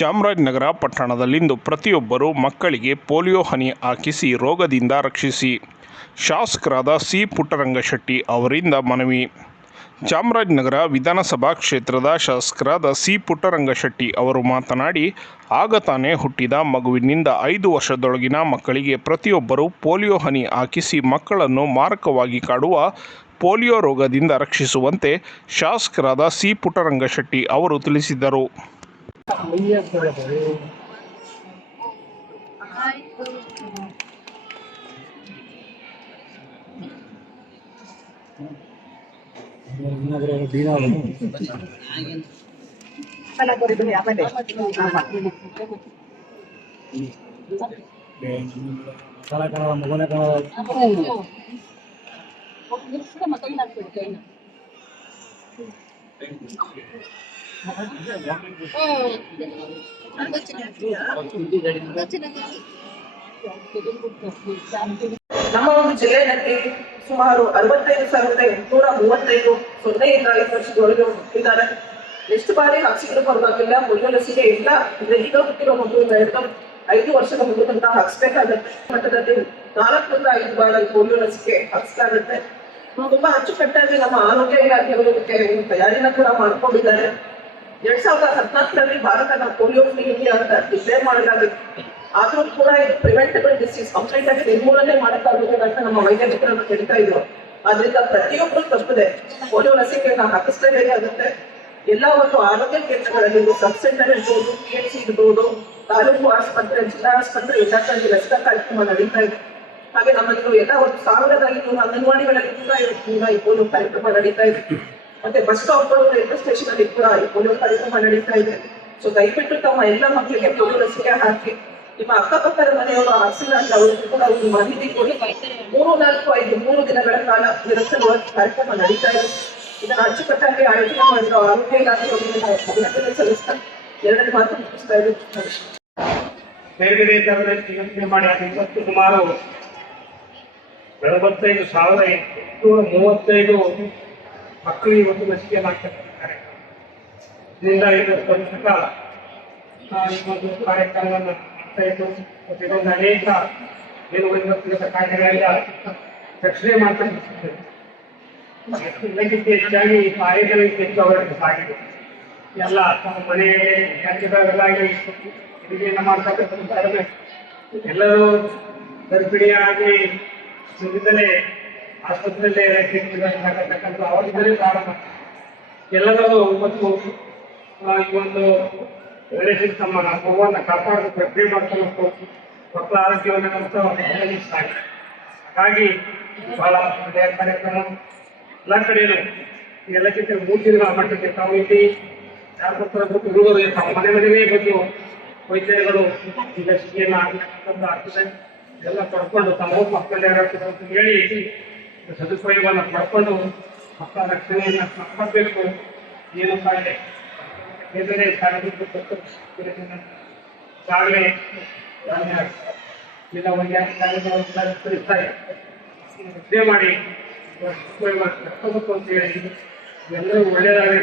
ಚಾಮರಾಜನಗರ ಪಟ್ಟಣದಲ್ಲಿಂದು ಪ್ರತಿಯೊಬ್ಬರು ಮಕ್ಕಳಿಗೆ ಪೋಲಿಯೋ ಹನಿ ಹಾಕಿಸಿ ರೋಗದಿಂದ ರಕ್ಷಿಸಿ. ಶಾಸಕರಾದ ಸಿ ಪುಟ್ಟರಂಗಶೆಟ್ಟಿ ಅವರಿಂದ ಮನವಿ. ಚಾಮರಾಜನಗರ ವಿಧಾನಸಭಾ ಕ್ಷೇತ್ರದ ಶಾಸಕರಾದ ಸಿ ಪುಟ್ಟರಂಗಶೆಟ್ಟಿ ಅವರು ಮಾತನಾಡಿ, ಆಗ ತಾನೇ ಹುಟ್ಟಿದ ಮಗುವಿನಿಂದ ಐದು ವರ್ಷದೊಳಗಿನ ಮಕ್ಕಳಿಗೆ ಪ್ರತಿಯೊಬ್ಬರೂ ಪೋಲಿಯೋ ಹನಿ ಹಾಕಿಸಿ ಮಕ್ಕಳನ್ನು ಮಾರಕವಾಗಿ ಕಾಡುವ ಪೋಲಿಯೋ ರೋಗದಿಂದ ರಕ್ಷಿಸುವಂತೆ ಶಾಸಕರಾದ ಸಿ ಪುಟ್ಟರಂಗಶೆಟ್ಟಿ ಅವರು ತಿಳಿಸಿದರು. ಮಸಾಲ ಕಾಣದ ಮಗನೇ ಕಾಣದ ನಮ್ಮ ಒಂದು ಜಿಲ್ಲೆಯಲ್ಲಿ ಸುಮಾರು ಅರವತ್ತೈದು ಸಾವಿರದ ಎಂಟುನೂರ ಮೂವತ್ತೈದು ಸೊನ್ನೆಯಿಂದ ಐದು ವರ್ಷದೊಳಗೆ ಹುಟ್ಟಿದ್ದಾರೆ. ಎಷ್ಟು ಬಾರಿ ಹಾಕ್ಸಿದ್ರು ಪರವಾಗಿಲ್ಲ ಮುಳ್ಳು ಲಸಿಕೆ ಇಲ್ಲ. ಅಂದ್ರೆ ಈಗ ಹುಟ್ಟಿರೋ ಮಗುವಿನ ಐದು ವರ್ಷದ ಮಗು ತನಕ ಹಾಕ್ಸ್ಬೇಕಾಗತ್ತೆ. ಮಟ್ಟದಲ್ಲಿ ನಾಲ್ಕರಿಂದ ಐದು ಬಾರಿ ಪೋಲಿಯೋ ಲಸಿಕೆ ಹಾಕ್ಸ್ಲಾಗತ್ತೆ. ತುಂಬಾ ಅಚ್ಚುಕಟ್ಟಾಗಿ ನಮ್ಮ ಆರೋಗ್ಯ ಇಲಾಖೆಯವರು ತಯಾರಿನ ಕೂಡ ಮಾಡ್ಕೊಂಡಿದ್ದಾರೆ. ಎರಡ್ ಸಾವಿರದ ಹದಿನಾಲ್ಕರಲ್ಲಿ ಭಾರತನ ಪೋಲಿಯೋ ಫ್ರೀ ಇಂಡಿಯಾ ಅಂತ ಡಿಕ್ಲೇರ್ ಮಾಡಲಾಗಿತ್ತು ಆದ್ರೂ ಕೂಡ ಇದು ಪ್ರಿವೆಂಟಬಲ್ ಡಿಸೀಸ್ ಕಂಪ್ಲೀಟ್ ಆಗಿ ನಿರ್ಮೂಲನೆ ಮಾಡಕ್ಕಾಗುತ್ತೆ ಅಂತ ನಮ್ಮ ವೈಜ್ಞಾನಿಕರನ್ನು ಹೇಳ್ತಾ ಇದ್ರು. ಆದ್ರಿಂದ ಪ್ರತಿಯೊಬ್ಬರು ತಪ್ಪದೆ ಪೋಲಿಯೋ ಲಸಿಕೆಯನ್ನ ಆಗುತ್ತೆ. ಎಲ್ಲ ಒಂದು ಆರೋಗ್ಯ ಕೇಂದ್ರಗಳಲ್ಲಿ ಸಬ್ ಸೆಂಟರ್ ಇರ್ಬೋದು ಪಿ ಎಚ್ ಸಿ ಇರ್ಬೋದು, ತಾಲೂಕು ಆಸ್ಪತ್ರೆ, ಜಿಲ್ಲಾ ಆಸ್ಪತ್ರೆ ಎಲ್ಲ ಲಸಿಕಾ ಕಾರ್ಯಕ್ರಮ ನಡೀತಾ ಇದೆ. ಹಾಗೆ ನಮ್ಮಲ್ಲಿ ಎಲ್ಲ ಒಂದು ಸಾವಿರದ ಐನೂರು ಅಂಗನವಾಡಿಗಳಲ್ಲಿ ಕೂಡ ಇವತ್ತಿನ ಈ ಪೋಲಿಯೋ ಕಾರ್ಯಕ್ರಮ ನಡೀತಾ ಇದೆ. ಮತ್ತೆ ಬಸ್ ಸ್ಟಾಪ್ಗಳು ರೈಲ್ವೆ ಸ್ಟೇಷನ್ ಅಲ್ಲಿ ಕೂಡ ಈ ಪೋಲಿಯೋ ಕಾರ್ಯಕ್ರಮ ನಡೀತಾ ಇದೆ. ಸೊ ದಯವಿಟ್ಟು ತಮ್ಮ ಎಲ್ಲ ಮಕ್ಕಳಿಗೆ ಪೋಲಿಯೋ ಲಸಿಕೆ ಹಾಕಿ. ನಿಮ್ಮ ಅಕ್ಕಪಕ್ಕದ ಮನೆಯವರು ಹಾಕ್ಸಿಲ್ಲ ಅಂತ ಅವರಿಗೆ ಕೂಡ ಒಂದು ಮಾಹಿತಿ ಕೊಡಿ. ಮೂರು ನಾಲ್ಕು ಐದು ಮೂರು ದಿನಗಳ ಕಾಲ ನಿರಂತರವಾಗಿ ಕಾರ್ಯಕ್ರಮ ನಡೀತಾ ಇದೆ. ಇದನ್ನು ಅಚ್ಚುಕಟ್ಟಾಗಿ ಆಯೋಜನೆ ಮಾಡಿರೋ ಆರೋಗ್ಯ ಇಲಾಖೆಯವರಿಗೆ ನಾವು ಅಭಿನಂದನೆ ಸಲ್ಲಿಸ್ತಾ ಎರಡನೇ ಮಾತು ಮುಗಿಸ್ತಾ ಇದ್ದೀವಿ. ಬೇರೆ ಬೇರೆ ಯೋಚನೆ ಮಾಡಿ ಇವತ್ತು ಸುಮಾರು ನಲವತ್ತೈದು ಸಾವಿರದ ಎಂಟುನೂರ ಮೂವತ್ತೈದು ಮಕ್ಕಳು ಇದರಿಂದ ಒಂದು ಕಾರ್ಯಕ್ರಮವನ್ನು ಮಾಡ್ತಾ ಅನೇಕ ಏನು ಇವತ್ತಿನ ಕಾರ್ಯಗಳೆಲ್ಲ ರಕ್ಷಣೆ ಮಾಡ್ತಾ ಇದಕ್ಕಿಂತ ಹೆಚ್ಚಾಗಿ ಆಯೋಜನೆಗೆ ಹೆಚ್ಚು ಅವರಿಗೆ ಎಲ್ಲ ತಮ್ಮ ಮನೆಯಲ್ಲಿ ರಾಜ್ಯದಲ್ಲಾಗಲಿ ಅಡುಗೆಯನ್ನು ಮಾಡ್ತಕ್ಕಂಥ ಎಲ್ಲರೂ ಗರ್ಭಿಣಿಯಾಗಿ ಸುರಿದಲೇ ಆಸ್ಪತ್ರೆಯಲ್ಲೇ ಟ್ರೀಟ್ಮೆಂಟ್ ಅವರಿಂದಲೇ ಕಾರಣ ಎಲ್ಲರೂ ಮತ್ತು ಈ ಒಂದು ವೈರಸ್ ತಮ್ಮ ಮಗುವನ್ನು ಕಾಪಾಡಲು ಪ್ರಕ್ರಿಯೆ ಮಾಡ್ಕೊಂಡು ಮಕ್ಕಳ ಆರೋಗ್ಯವನ್ನು ಅಂತ ಒದಗಿಸ್ತಾರೆ ಹಾಗಾಗಿ ಬಹಳ ಒಳ್ಳೆಯ ಕಾರ್ಯಕ್ರಮ. ಎಲ್ಲ ಕಡೆಯೂ ಎಲ್ಲಕ್ಕಿಂತ ಮೂರು ದಿನಗಳ ಮಟ್ಟಕ್ಕೆ ಕಮಿಟಿ ಯಾರತ್ರ ಬಿಟ್ಟು ಹುಡುಗರು ತಮ್ಮ ಮನೆ ಮನೆಗೆ ಬಂದು ವೈದ್ಯರುಗಳು ಈ ಲಸಿಕೆಯನ್ನು ಹಾಕತಕ್ಕಂಥ ಆಗ್ತದೆ ಎಲ್ಲ ಪಡ್ಕೊಂಡು ತಮ್ಮ ಮಕ್ಕಳಲ್ಲಿ ಆಗ್ತದೆ ಅಂತ ಹೇಳಿ ಸದುಪಯೋಗವನ್ನು ಪಡ್ಕೊಂಡು ಮಕ್ಕಳ ರಕ್ಷಣೆಯನ್ನು ಕಾಪಾಡಬೇಕು ಏನು ಕಾಯಿಲೆ ಬೇರೆ ಸಾರ್ವಜನಿಕ ಈಗಾಗಲೇ ಎಲ್ಲ ವೈಜ್ಞಾನಿಕ ಕಾರ್ಯಗಳನ್ನು ತಿಳಿಸ್ತಾರೆ. ರಕ್ಷಣೆ ಮಾಡಿ ಸದುಪಯೋಗ ಕಟ್ಕೋಬೇಕು ಅಂತ ಹೇಳಿ. ಎಲ್ಲರೂ ಒಳ್ಳೆಯದಾಗಲಿ